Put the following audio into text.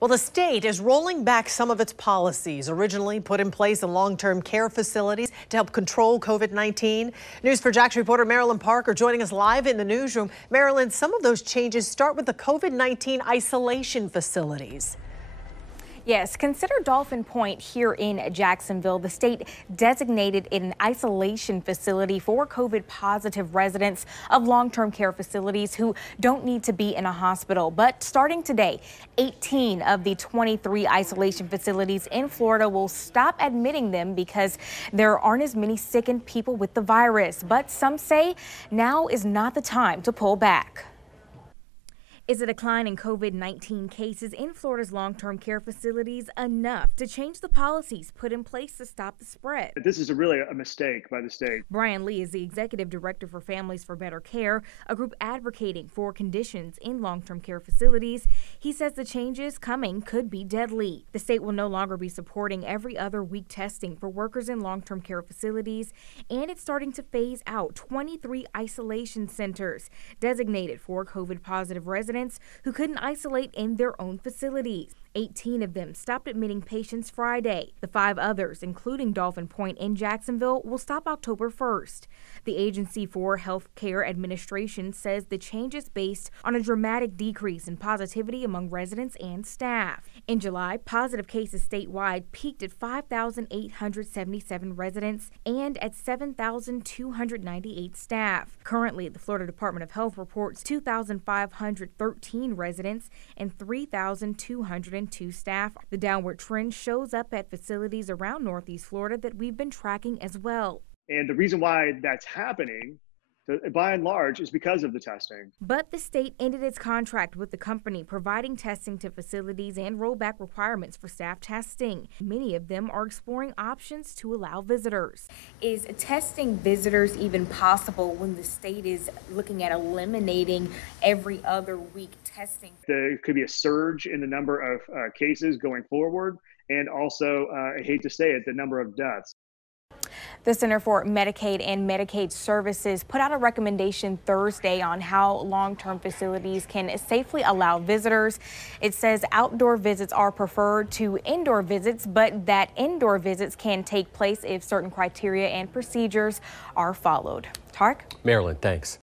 Well, the state is rolling back some of its policies originally put in place in long-term care facilities to help control COVID-19. News4JAX reporter Marilyn Parker joining us live in the newsroom. Marilyn, some of those changes start with the COVID-19 isolation facilities. Yes, consider Dolphin Point here in Jacksonville. The state designated it an isolation facility for COVID-positive residents of long-term care facilities who don't need to be in a hospital. But starting today, 18 of the 23 isolation facilities in Florida will stop admitting them because there aren't as many sickened people with the virus. But some say now is not the time to pull back. Is a decline in COVID-19 cases in Florida's long-term care facilities enough to change the policies put in place to stop the spread? This is really a mistake by the state. Brian Lee is the executive director for Families for Better Care, a group advocating for conditions in long-term care facilities. He says the changes coming could be deadly. The state will no longer be supporting every other week testing for workers in long-term care facilities, and it's starting to phase out 23 isolation centers designated for COVID-positive residents who couldn't isolate in their own facilities. 18 of them stopped admitting patients Friday. The 5 others, including Dolphin Point in Jacksonville, will stop October 1st. The Agency for Health Care Administration says the change is based on a dramatic decrease in positivity among residents and staff. In July, positive cases statewide peaked at 5,877 residents and at 7,298 staff. Currently, the Florida Department of Health reports 2,513 residents and 3,202 staff. The downward trend shows up at facilities around Northeast Florida that we've been tracking as well. And the reason why that's happening, by and large, is because of the testing. But the state ended its contract with the company providing testing to facilities and rolled back requirements for staff testing. Many of them are exploring options to allow visitors. Is testing visitors even possible when the state is looking at eliminating every other week testing? There could be a surge in the number of cases going forward, and also, I hate to say it, the number of deaths. The Center for Medicaid and Medicaid Services put out a recommendation Thursday on how long-term facilities can safely allow visitors. It says outdoor visits are preferred to indoor visits, but that indoor visits can take place if certain criteria and procedures are followed. Tarek? Marilyn, thanks.